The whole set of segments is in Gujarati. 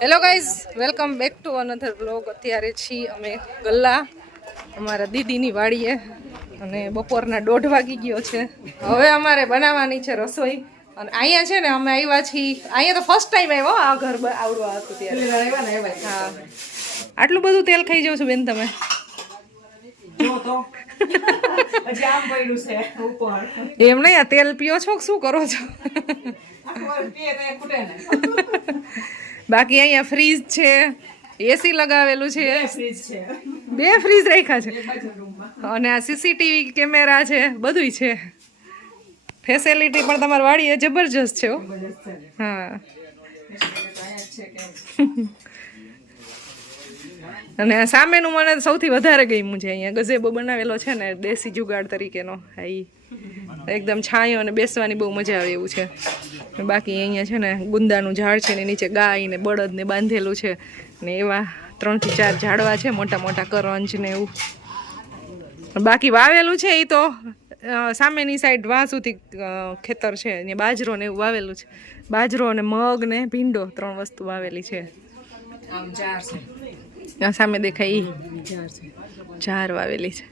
Hello guys, welcome back to another blog. અત્યારે છીએ અમે ગલ્લા અમારા દીદીની વાડીએ અને બપોરના 1:30 વાગી ગયો છે. હવે અમારે બનાવવાની છે રસોઈ. અને અહીંયા છે ને અમે આવ્યા છીએ, અહીંયા તો ફર્સ્ટ ટાઈમ આવ્યો આ ઘર આવડવા હતું ત્યારે. હા, આટલું બધું તેલ ખાઈ જાવ છો બેન તમે? એમ નહીં, આ તેલ પીઓ છો શું કરો છો? બાકી અહીંયા ફ્રીજ છે, એસી લગાવેલું છે, 2 ફ્રીજ રાખ્યા છે અને આ સીસીટીવી કેમેરા છે, બધું છે. ફેસિલિટી પણ તમારી વાડીએ જબરજસ્ત છે. હા, અને આ સામેનું મને સૌથી વધારે ગમ્યું છે. અહીંયા ગઝેબો બનાવેલો છે ને દેશી જુગાડ તરીકેનો. હા, એકદમ છાંયો અને બેસવાની બહુ મજા આવે એવું છે. બાકી અહીંયા છે ને ગુંદાનું ઝાડ છે ને નીચે ગાય ને બળદ ને બાંધેલું છે ને એવા 3 થી 4 ઝાડવા છે, મોટા મોટા કરંજ ને એવું. બાકી વાવેલું છે એ તો સામેની સાઈડ વાં સુધી ખેતર છે, અહીંયા બાજરો ને એવું વાવેલું છે. બાજરો અને મગ ને ભીંડો 3 વસ્તુ વાવેલી છે. સામે દેખાય ઝાર વાવેલી છે.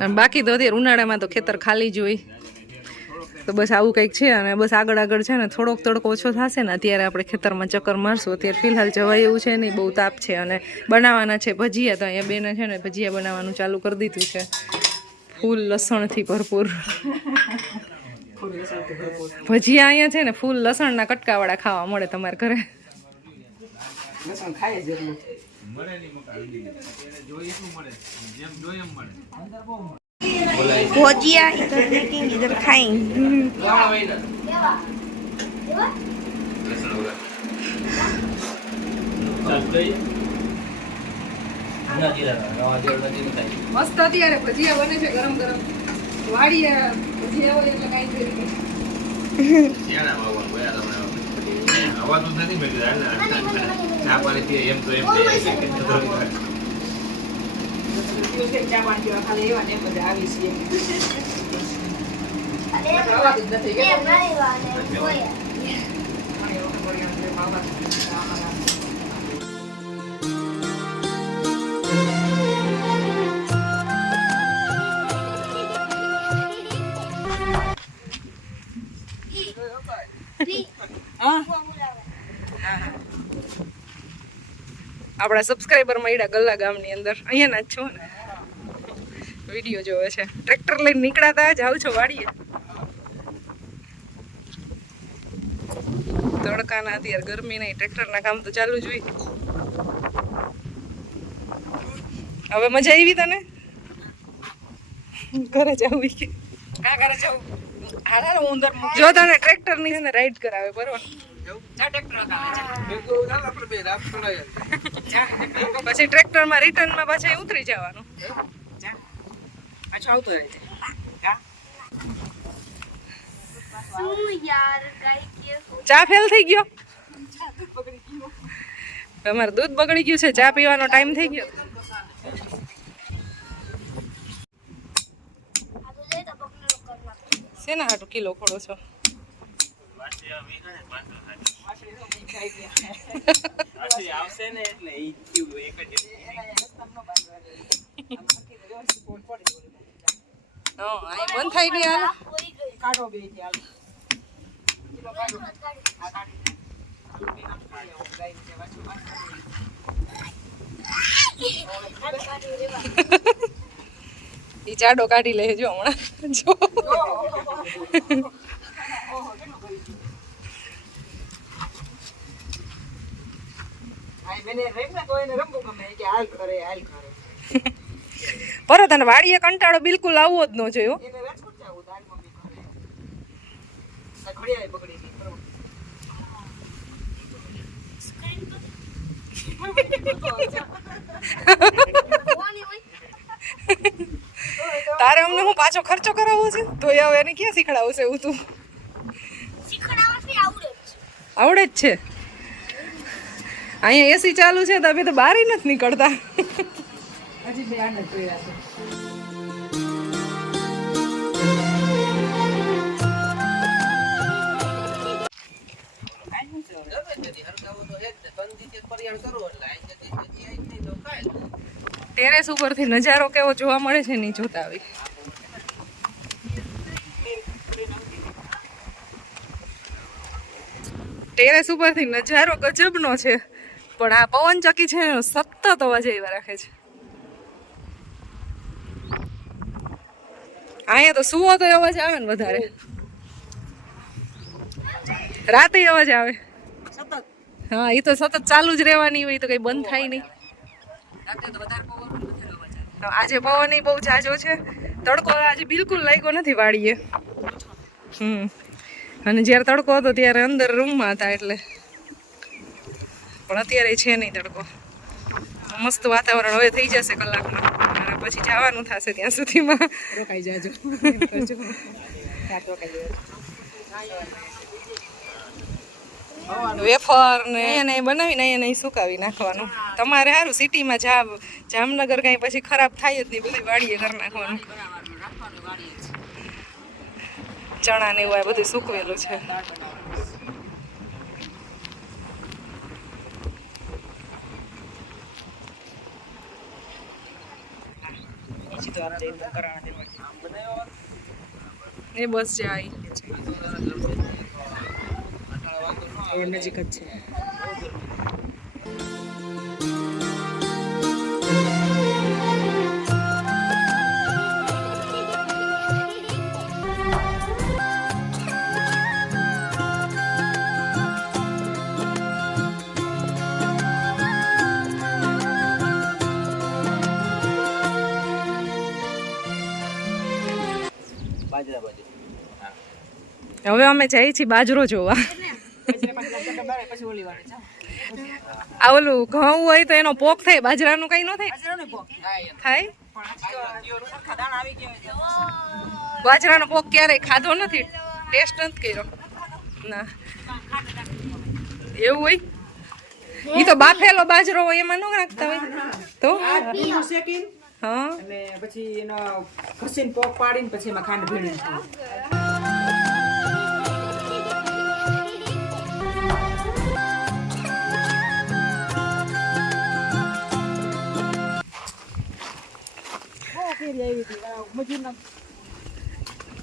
અને બાકી તો અત્યારે ઉનાળામાં તો ખેતર ખાલી જ હોય. તો બસ આવું કંઈક છે. અને બસ આગળ આગળ છે ને થોડોક તડકો ઓછો થશે ને અત્યારે આપણે ખેતરમાં ચક્કર મારશું. અત્યારે ફિલહાલ જવાય એવું છે નહીં, બહુ તાપ છે. અને બનાવવાના છે ભજીયા. તો અહીંયા બેને છે ને ભજીયા બનાવવાનું ચાલુ કરી દીધું છે, ફૂલ લસણથી ભરપૂર ભજીયા. અહીંયા છે ને ફૂલ લસણના કટકાવાળા ખાવા મળે તમારે ઘરે. भुजिया इधर देखेंगे, इधर खाएंगे. મસ્ત અત્યારે ભજીયા બને છે ગરમ ગરમ. વાડીએ ભજીયા હોય એટલે કાંઈ જોઈ નહીં. અવાજ નથી મેળવ્યું. ચા પાણી પીએ એમ તો એમ આપણા સબસ્ક્રાઈબર મળ્યા ગલ્લા ગામની અંદર. અહીંયાના જ છો ને, વિડીયો જોવે છે. ટ્રેક્ટર લઈને નીકળાતા જાવ છો વાડીએ? તડકાના અત્યારે ગરમી નહીં, ટ્રેક્ટરના કામ તો ચાલુ જ હોય. હવે મજા આવી તને? ઘરે જવું કે કા ઘરે જવું? જો તને ટ્રેક્ટર ની છે ને રાઈડ કરાવે બરોબર, પછી ટ્રેક્ટર માં રિટર્ન માં પાછા ઉતરી જવાનું. ચા ફેલ થઈ ગયો? તમારે દૂધ બગડી ગયું છે, ચા પીવાનો ટાઈમ થઈ ગયો. શેના હાટું કિલો ખોડો છો? બંધ થાય ગઈ. એ ચાડો કાઢી લેજો હમણાં. જો પરત અને વાડીએ કંટાળો બિલકુલ આવવો જ ન જોયો. તારે અમને હું પાછો ખર્ચો કરાવવો છે તો હવે એને ક્યાં શીખડાવશે? એવું તું આવડે જ છે. અહીંયા એસી ચાલુ છે તો તો બહાર નથી નીકળતા. હજી 2 આંડા જોયા છે. ટેરેસ ઉપરથી નજારો કેવો જોવા મળે છે નહીં જોતા આવી. ટેરેસ ઉપરથી નજારો ગજબનો છે, પણ આ પવન ચક્કી છે એનો સતત અવાજ આવ્યા રાખે છે. અહીંયા તો સુવો તો અવાજ આવે ને વધારે, રાતે અવાજ આવે. હા, એ તો સતત ચાલુ જ રહેવાની હોય, તો કઈ બંધ થાય નહીં. આજે પવન બહુ જાજો છે, તડકો આજે બિલકુલ લાગ્યો નથી વાડીએ. અને જ્યારે તડકો હતો ત્યારે અંદર રૂમમાં હતા એટલે, પણ અત્યારે છે નહીં તડકો. મસ્ત વાતાવરણ હવે થઈ જશે કલાકમાં, અને પછી જવાનું થશે ત્યાં સુધીમાં. રોકાઈ જાજો. વેફર ને એને બનાવીને અહીંયા સુકાવી નાખવાનું. તમારે સારું સિટીમાં જામનગર કાંઈ પછી ખરાબ થાય જ નહીં, બધી વાડીએ કરી નાખવાનું. ચણા ને એવું બધું સૂકવેલું છે. એ બસ જાય નજીક જ છે. હવે અમે જઈએ છીએ બાજરો જોવા. આ ઓલું ઘઉં હોય તો એનો પોક થાય, બાજરાનું કઈ ન થાય. થાય બાજરાનો પોક ક્યારેય ખાધો નથી, ટેસ્ટ નથી કર્યો ના. એવું હોય? ઈ તો બાફેલો બાજરો હોય, એમાં ન નાખતા હોય તો. હા, અને પછી એનો ઘસીને પોક પાડીને પછી એમાં ખાંડ ભેળવી.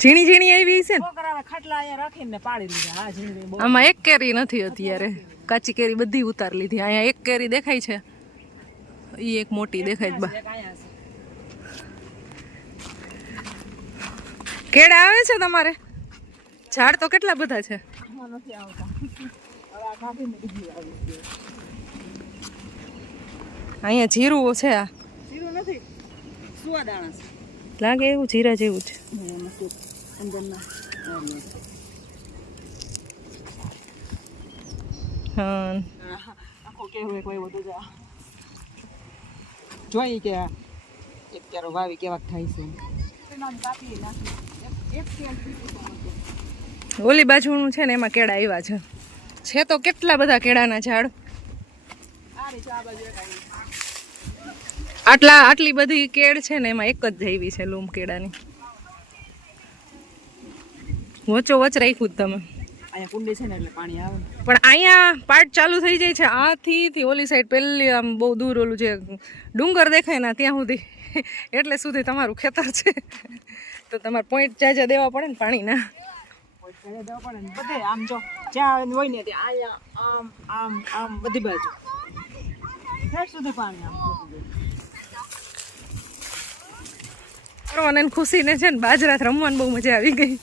ઝીણી ઝીણી આવી છે ને, આમાં એક કેરી નથી અત્યારે, કાચી કેરી બધી ઉતાર લીધી. અહીંયા એક કેરી દેખાય છે, ઈ એક મોટી દેખાય. બા કેળા આવે છે તમારે? ઝાડ તો કેટલા બધા છે. અહીંયા જીરું છે. આ જીરું નથી, લાગે એવું જીરા જેવું છે. હા, જોઈ કે એક ક્યારો વાવી કેવા થાય છે. ઓલી બાજુનું છે ને એમાં કેળા આવ્યા છે તો કેટલા બધા કેળાના ઝાડ. આટલી બધી કેળ છે ને એમાં એક જ જઈવી છે લૂમ કેળાની. વચ્ચો વચ રાખ્યું જ તમે. અહીંયા કુંડી છે ને એટલે પાણી આવે. પણ અહીંયા પાટ ચાલુ થઈ જાય છે આથી ઓલી સાઈડ પેલી આમ બહુ દૂર ઓલું જે ડુંગર દેખાય ને ત્યાં સુધી, એટલે સુધી તમારું ખેતર છે. તો તમારે પોઈન્ટ ચાચા દેવા પડે ને પાણીના. બધે આમ જો જ્યાં હોય ને ત્યાં અહીંયા આમ આમ આમ બધી બાજુ સુધી પાણી આમ. અને ખુશી ને છે ને બાજરા રમવાની બહુ મજા આવી ગઈ.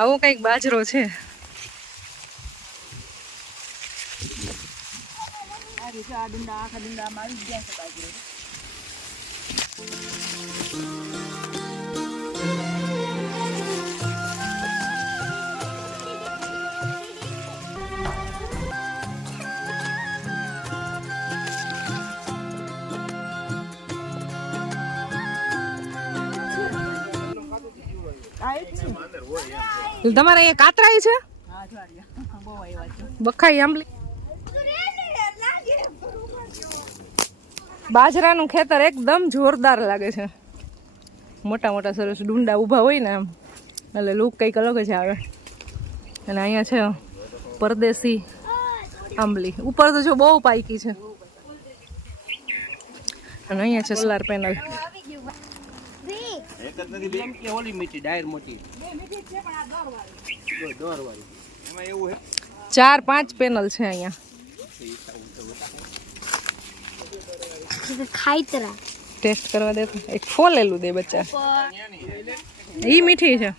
આવો કઈક બાજરો છે. તમારે અહીંયા કાતરાઈ છે, બખાઈ આંબલી. બાજરાનું ખેતર એકદમ જોરદાર લાગે છે. મોટા મોટા સરસ ડુંડા ઊભા હોય ને આમ એટલે લુક કંઈક અલગ જ આવે. અને અહીંયા છે પરદેશી આંબલી, ઉપર તો જો બહુ પાયકી છે. અને અહીંયા છે સોલાર પેનલ. ચાર પાંચ પેનલ છે અહીંયા. ખાઈતરા ટેસ્ટ કરવા દે તો એક ફોલેલું દે બચ્ચા. ઈ મીઠી છે.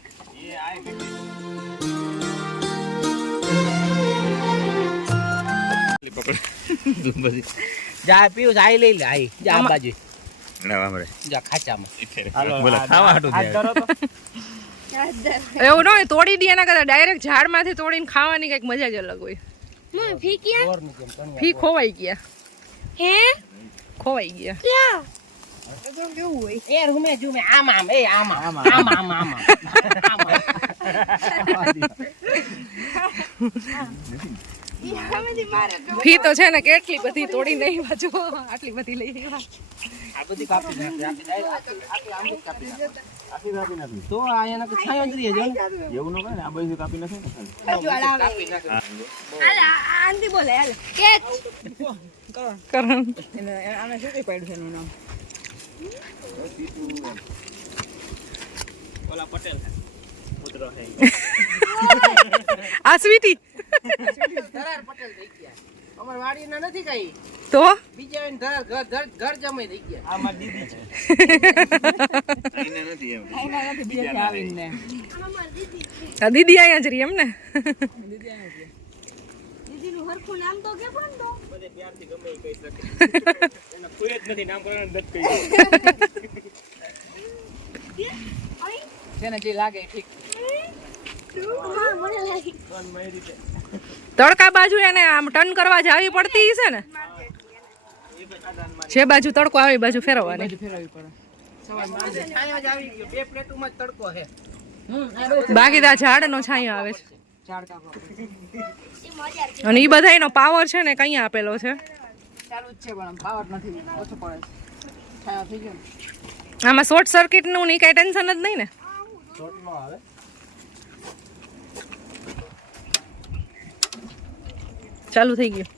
જા પીવું આઈ લઈ લે આઈ જા આ બાજુ જા ખાચામાં એવું ન હોય તોડી દે એના કરતા ડાયરેક્ટ ઝાડમાંથી તોડીને ખાવાની કઈક મજા જ અલગ હોય. ફી ખોવાઈ ગયા. હે ખોવાઈ ગયા. ક્યાં કેવું હોય એ રૂમે જુમે આમ આમ એ આમ આમ આમ આમ આમ ફી તો છે ને કેટલી બધી તોડી નહીં બાજુ આટલી બધી લઈ આવ્યા. આ બધી કાપી નાખી આપી આમ કાપી નાખી તો આ એના કે છાયો જ રહે જો એવું ન કરે ને આ બધું કાપી નાખે ને કાપી નાખે હાલ આંધી બોલે હાલ કેચ કરણ આને શું કઈ પાડ્યું છે એનું નામ? ઓલા પટેલ પુત્ર હે આ સ્વીટી ધરાર પટેલ થઈ ગયા અમાર વાડીના નથી કઈ તો બીજા એને ધરાર ઘર જમાઈ થઈ ગયા આ મારી દીદી છે એને નથી એમ એના નથી બીજે આવીને આ દીદી અહીંયા જ રહી એમ ને. દીદીનું હરખું નામ તો કે પણ તો બધે પ્યારથી ગમે એ કહી શકે એના કોઈ જ નથી નામ કરવાનું નથી કહી જેને જે લાગે ઠીક. મને લાગી તડકા બાજુ એને આમ ટર્ન કરવા જાવી પડતી છે ને. જે બાજુ તડકો આવે એ બાજુ ફેરવવાની. ફેરવવી પડે. છાયો જ આવી ગયો બે પ્લેટોમાં જ તડકો છે બાકી તો આ ઝાડનો છાંયો આવે છે. ઝાડ કાપવા અને એ બધાયનો પાવર છે ને કઈ આપેલો છે. ચાલુ જ છે પણ આમ પાવર નથી ઓછો પડે છે. છાયા થઈ ગયો ને. આમાં શોર્ટ સર્કિટનું ની કઈ ટેન્શન જ નહીં ને. શોર્ટ નો આવે ચાલુ થઈ ગયું.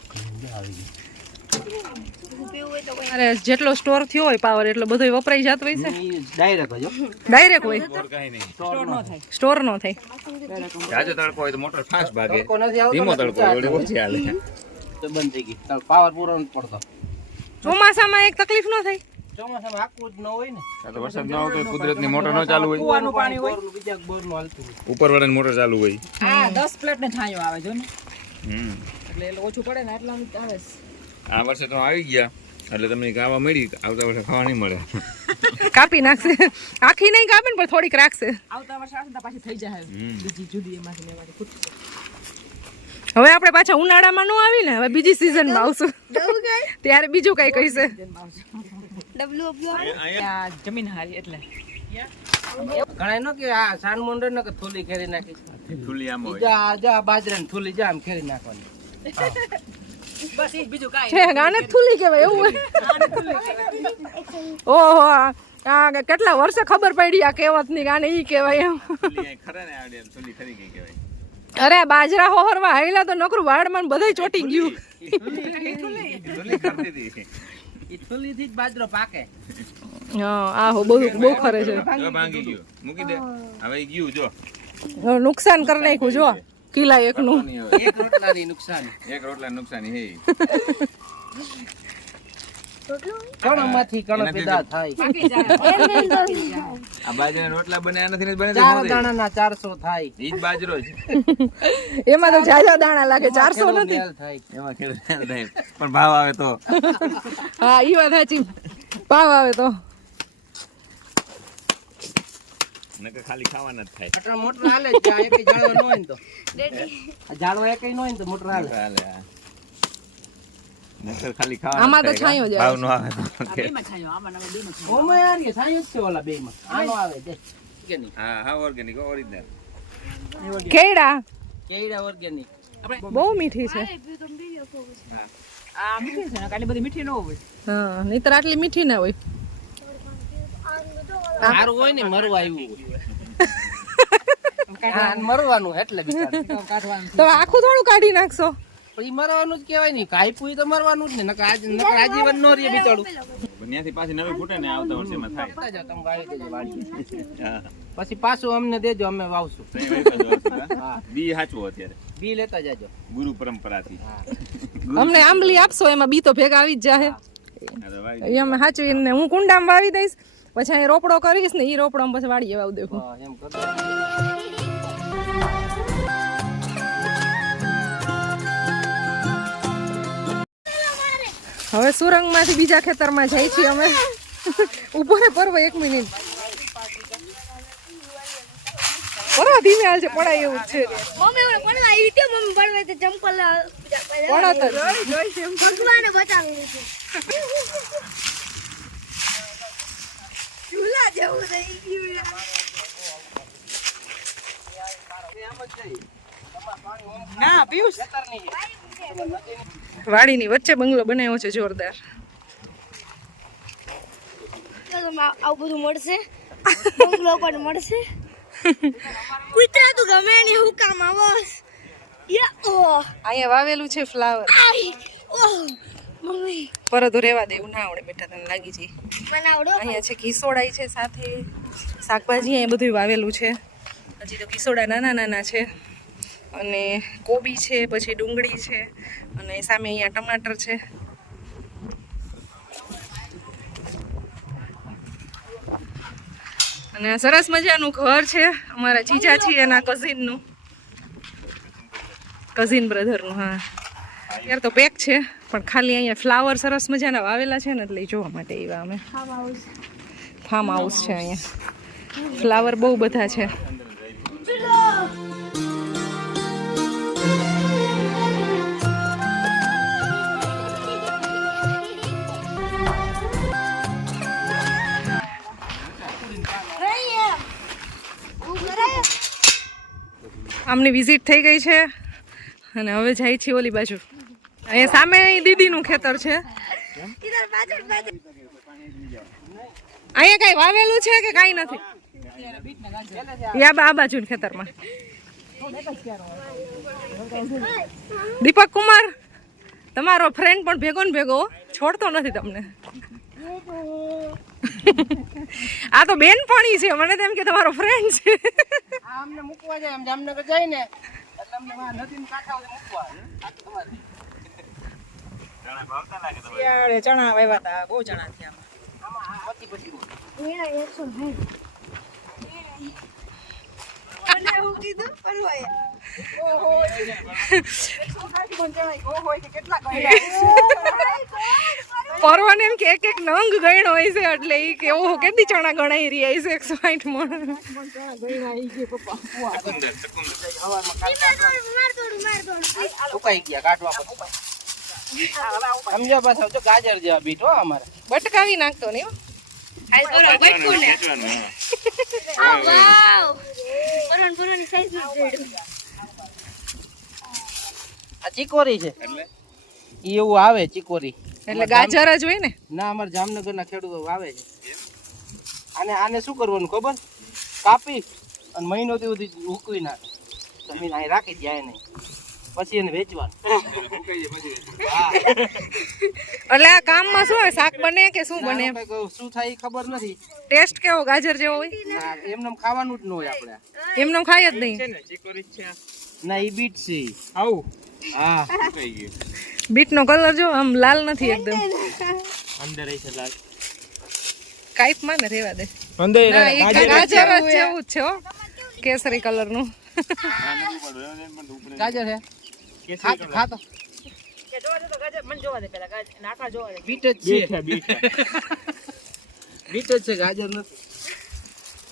અરે જેટલો સ્ટોર થયો હોય પાવર એટલો બધો વપરાઈ જતો હોય છે. ડાયરેક્ટ હજો ડાયરેક્ટ હોય, કઈ નહીં સ્ટોર ન થાય. સ્ટોર નો થાય. જાજો તડકો હોય તો મોટર ફાસ્ટ ભાગે, તડકો નથી આવતો ધીમો તડકો હોય એટલે ઓછી હાલે. તો બંધ થઈ ગઈ તાર પાવર પૂરો નથી પડતો ચોમાસામાં એક તકલીફ ન થાય. ચોમાસામાં આખું જ ન હોય ને આ તો વરસાદ ન આવતો હોય, કુદરતની મોટર ન ચાલુ હોય, કુવાનું પાણી હોય. બોરનું બીજા બોરનું હાલતું હોય ઉપરવાળાની મોટર ચાલુ હોય. આ 10 પ્લેટ ને છાંયો આવે જો ને હમ એટલે ઓછું પડે ને એટલા આવે છે. આ વર્ષે તો આવી ગયા એટલે તમને ખાવા મળી, આવતા વર્ષે ખાવા નહીં મળે. કાપી નાખશે. આખી નહીં કાપે ને પણ થોડીક રાખશે. આવતા વર્ષે આવશે તો પાછી થઈ જાય બીજી જુદી એમાંથી ને એમાંથી ખૂટ. હવે આપણે પાછા ઉનાળામાં ન આવી ને, હવે બીજી સિઝનમાં આવશું ત્યારે બીજું કઈ કહીશે. આ જમીન હારી એટલે ઘણા નો કે આ સાન મુંડર ને કે થોલી ખેરી નાખી થુલી આમ હોય. જા જા બાજરાની થોલી જા આમ ખેરી નાખવાની બસ ઈ બીજું કાઈ છે ગાને થૂલી કહેવાય એવું હોય. ઓહો આ કેટલા વર્ષે ખબર પડી આ કહેવત ની ગાને ઈ કહેવાય એમ. થુલી અહીં ખરા ને આવડે, થુલી ખરી ગઈ કહેવાય. અરે બાજરા હોહરવા હાઈલા તો નકરું વાડમાં બધાય ચોટી ગયું. થુલી ખરતી હતી. ઈ થોલી થી જ બાજરો પાકે હા આ હો બહુ ખરે છે. જો ભાંગી ગયું, મૂકી દે. હવે ઈ ગયું જો. નુકસાન કરી નાખ્યું જો કિલા એકનું. નહીં હવે. એક રોટલાની નુકસાન એક રોટલા નુકસાની હે. કણમાંથી કણ પેદા થાય આ બાજરાના રોટલા બને આનાથી નથી બને તો ચાર શું થાય? દાણાના 400 થાય ઈ જ બાજરો છે. એમાં તો જાજા દાણા લાગે 400 ખેડૂત નથી. મેલ થાય એમાં ખેડૂત થાય પણ ભાવ આવે તો. હા ઈ વાત સાચી. ભાવ આવે તો નકર ખાલી ખાવાના જ થાય. અટલ મોટર હાલે જ આ એકેય જાળવા ન હોય ને તો આ જાળવા એકેય ન હોય ને તો મોટર હાલે હાલે આ. નકર ખાલી ખાવાના આમાં જ તો થાય. છાંયો જ ભાવ આવે. નો આવે તો કે. બેમાં છાંયો આમાં નામે બેમાં છાંયો. ઓમે યાર એ સાયો જ છે ઓલા બેમાં આનો આવે છે કે નહીં હા હા ઓર્ગેનિક ઓરિજિનલ. કેડા કેડા ઓર્ગેનિક બહુ મીઠી છે. આ મીઠી છે ને કાલી બધી મીઠી ન હોય. હા નહીતર આટલી મીઠી ના હોય. સારું હોય ને મરવા આવ્યું હોય હા, અને મરવાનું એટલે બિચારું કાઢવાનું તો આખું થોડું કાઢી નાખશો. પણ ઈ મરવાનું જ કહેવાય ને, કાપ્યું તો મરવાનું જ ને, નકર આજીવન નો રહે બિચારું. ત્યાંથી પાછી નવી ફૂટે ને આવતા વર્ષેમાં થાય. લેતા જાઓ, તમે વાવી દેજો વાડીએ. હા. પછી પાછું અમને દેજો, અમે વાવશું. તઈ વહી પાછું આવશું, હા. બી હાચવો અત્યારે બી લેતા જાજો. ગુરુ પરંપરાથી. અમને આંબલી આપશો, એમાં બી તો ભેગા આવી જ જાહે. અરે વાહ. એ અમે સાચવીને હું કુંડામાં વાવી દઈશ, પછી અહીં રોપડો કરીશ ને, એ રોપડામાં પછી વાડીએ વાવી દેવું. હા, એમ કરો. હવે સુરંગમાંથી બીજા ખેતરમાં જાય છીએ અમે. ઉભો રે પરવો 1 મિનિટ. પરવા ધીમે હાલ છે, પડાય એવું જ છે. મમ્મી ઓલે પડવા આવી હતી, મમ્મી પડવા તો ચંપલ પડત જ. ભગવાને બચાવી લીધું. ઝૂલા જેવું થઈ ગયું. ના પિયુષ વાડીની વચ્ચે બંગલો બનાવ્યો છે જોરદાર. આવું બધું મળશે, બંગલો પણ મળશે. કૂતરા તો ગમે ને હું કામ આવસ. અહીંયા વાવેલું છે ફ્લાવર. મમ્મી પરત રેવા દે, એવું ના આવડે બેટા, તને લાગી જાય. બનાવડો. અહીંયા છે ઘીસોડાઈ છે, સાથે શાકભાજી અહીંયા બધું વાવેલું છે. હજી તો ઘીસોડા નાના નાના છે, અને કોબી છે, પછી ડુંગળી છે, અને સામે અહીંયા ટમાટર છે. અને આ સરસ મજાનું ઘર છે અમારા જીજા છે એના કઝિન બ્રધરનું. હા, અત્યારે તો પેક છે, પણ ખાલી અહીંયા ફ્લાવર સરસ મજાના વાવેલા છે ને, એટલે જોવા માટે આવ્યા અમે. ફાર્મ હાઉસ છે અહીંયા, ફ્લાવર બહુ બધા છે. આમની વિઝિટ થઈ ગઈ છે, અને હવે જાય છે ઓલી બાજુ. અહીંયા સામે દીદીનું ખેતર છે. અહીંયા કઈ વાવેલું છે કે કઈ નથી? આ બાજુ ખેતરમાં. દીપક કુમાર, તમારો ફ્રેન્ડ પણ ભેગો ને ભેગો છોડતો નથી તમને. આ તો બેનપણી છે, મને તેમ કે તમારો ફ્રેન્ડ છે. અમને મૂકવા જાય, આમ જામનગર જાય ને એટલે અમને નદીના કાંઠા મૂકવા. ચણા ભાવતા લાગે તમારે. શિયાળે ચણા વાવ્યા હતા, બહુ ચણા થયા. આમાં પતિ પતિ પરવાને એમ કે એક નંગ ગણ્યો હોય છે, એટલે એ કે ઓહો કેટલી ચણા ગણાઈ રહ્યા છે. 160 મણ. સુકાઈ ગયા કાઢવા પછી. સમજો પાછો જો ગાજર જેવા બીટ હો અમારે. બટકાવી નાખતો ને. ખેંચવાનું, હા. આ ચીકોરી છે, એટલે ઈ એવું આવે ચીકોરી. એટલે ગાજર જ હોય ને. ના, અમારા જામનગરના ખેડૂતો વાવે છે. આને શું કરવાનું ખબર? કાપી અને મહિનો સુધી ઉકવી નાખે, જમીન અહીં રાખી જાય નહીં, પછી એને વેચવાનું. એટલે આ કામમાં શું હોય, શાક બને કે શું બને? શું થાય એ ખબર નથી. ટેસ્ટ કેવો ગાજર જેવો હોય? ના, એમને ખાવાનું જ ન હોય આપણે. એમને ખાય જ નહીં. ના, ઈ બીટ છે. આવું હા, થઈ ગયું. બીટનો કલર જો આમ લાલ નથી એકદમ. અંદર છે લાલ. કાઈપમાં ને રેવા દે. અંદર ના, ઈ ગાજર જ જેવું જ છે હો, કેસરી કલરનું. ગાજર છે. ખાતો કે જોવા દે તો ગાજર મને જોવા દે પેલા ગાજર નાખા જોવા દે. બીટ જ છે. બીટ જ છે, ગાજર નથી.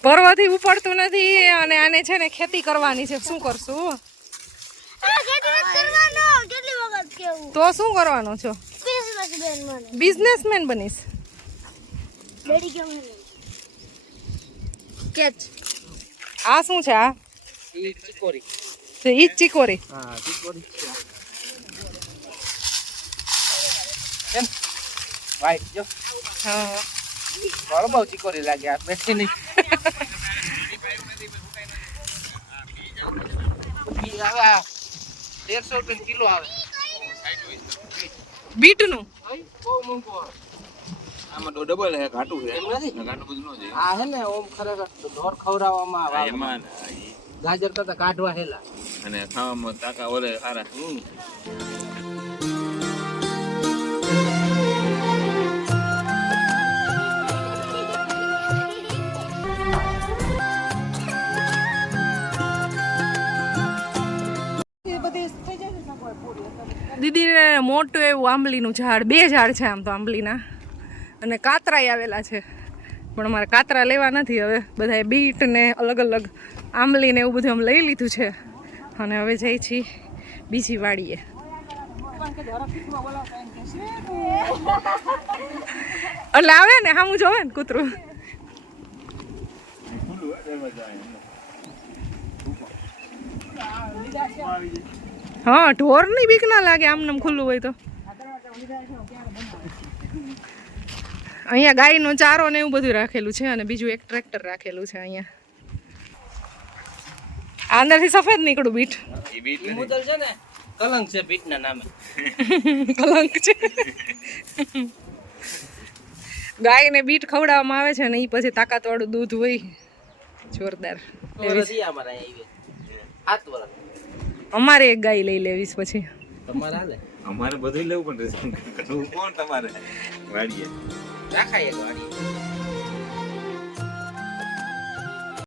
પર્વથી ઉપડતું નથી, અને આને છે ને ખેતી કરવાની છે. શું કરશું? તો શું કરવાનો છો? બિઝનેસમેન બનીશ. આ શું છે? આ ઈ ચીકોરી. છે ઈ જ ચીકોરી. હા, ચીકોરી છે. એમ વાઈટ જો. હા, મારો બહુ ચીકોરી લાગે આ બેઠી નહીં. હવે આ 150 રૂપિયા કિલો આવે. બીટનું બહુ મોંઘું આવે. આમાં તો ડબલ હે ઘાટું છે એમ નથી? ઘાટું બધું ન જાય આ હે ને ઓમ ખરેખર ઢોર ખવડાવવામાં આવે. એમાં ગાજર કરતા કાઢવા હેલા. અને ખાવામાં તાકા ઓલે સારા દીદીને મોટું એવું આંબલીનું ઝાડ, 2 ઝાડ છે આમ તો આંબલીના, અને કાતરાય આવેલા છે, પણ અમારે કાતરા લેવા નથી. હવે બધાએ બીટ ને અલગ અલગ આંબલી ને એવું બધું અમે લઈ લીધું છે, અને હવે જઈ છીએ બીજી વાડીએ. એટલે આવે ને સામું જોવે ને કૂતરું. હા, ઢોરની બીક ના લાગે આમને ખુલ્લું હોય તો. અહીંયા ગાયનો ચારો ને એવું બધું રાખેલું છે, અને બીજું એક ટ્રેક્ટર રાખેલું છે અહીંયા. આ અંદરથી સફેદ નીકળું બીટ. મુદલ છે ને કલંક છે બીટના નામે. કલંક છે. ગાયને બીટ ખવડાવવામાં આવે છે ને એ પછી તાકાતવાળું દૂધ હોય જોરદાર. અમારે એક ગાય લઈ લેવીશ પછી. તમારે હાલે અમારે બધું લેવું પણ કોણ તમારે વાડીએ રાખાય એક વાડી.